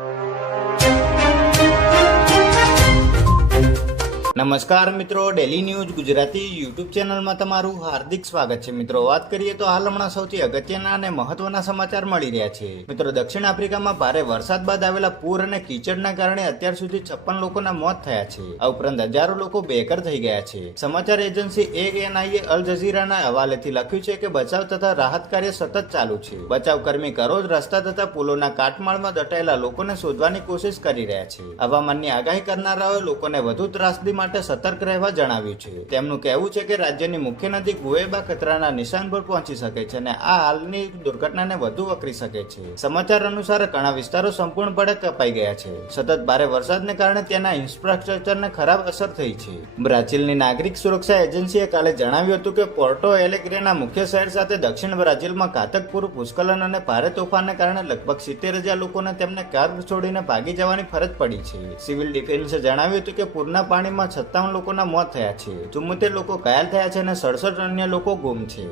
you. નમસ્કાર મિત્રો daily news Gujarati YouTube ચેનલમાં તમારું હાર્દિક સ્વાગત છે. મિત્રો, વાત કરીએ તો હાલ હમણાં સૌથી અગત્યના અને મહત્વના સમાચાર મળી રહ્યા છે. મિત્રો, દક્ષિણ આફ્રિકામાં ભારે વરસાદ બાદ આવેલા પૂર અને કીચડના કારણે અત્યાર સુધી છપ્પન લોકોના મોત થયા છે. આ ઉપરાંત હજારો લોકો બેઘર થઈ ગયા છે. સમાચાર એજન્સી એએનઆઈએ અલ જઝીરાના હવાલેથી લખ્યું છે કે બચાવ તથા રાહત કાર્ય સતત ચાલુ છે. બચાવ કર્મી કરોજ રસ્તા તથા પુલોના કાટમાળમાં દટાયેલા લોકોને શોધવાની કોશિશ કરી રહ્યા છે. હવામાનની આગાહી કરનારાઓએ લોકોને વધુ ત્રાસદી માટે સતર્ક રહેવા જણાવ્યું છે. તેમનું કહેવું છે કે રાજ્યની મુખ્ય નદી ગુએબા ખતરાના નિશાન પર પહોંચી શકે છે અને આ હાલની દુર્ઘટનાને વધુ વકરી શકે છે. સમાચાર અનુસાર ઘણા વિસ્તારો સંપૂર્ણપણે કપાઈ ગયા છે. સતત ભારે વરસાદને કારણે ત્યાંના ઇન્ફ્રાસ્ટ્રક્ચરને ખરાબ અસર થઈ છે. બ્રાઝિલની નાગરિક સુરક્ષા એજન્સીએ કાલે જણાવ્યું હતું કે પોર્ટો એલેગ્રેના મુખ્ય શહેર સાથે દક્ષિણ બ્રાઝિલમાં ઘાતક પૂર ભૂસ્ખલન અને ભારે તોફાનને કારણે લગભગ સિત્તેર હજાર લોકોને તેમને કાર છોડીને ભાગી જવાની ફરજ પડી છે. સિવિલ ડિફેન્સે જણાવ્યું હતું કે પૂરના પાણીમાં સત્તાવન લોકોના મોત થયા છે. ચુમ્મોતેર લોકો ઘાયલ થયા છે અને સડસઠ અન્ય લોકો ગુમ છે.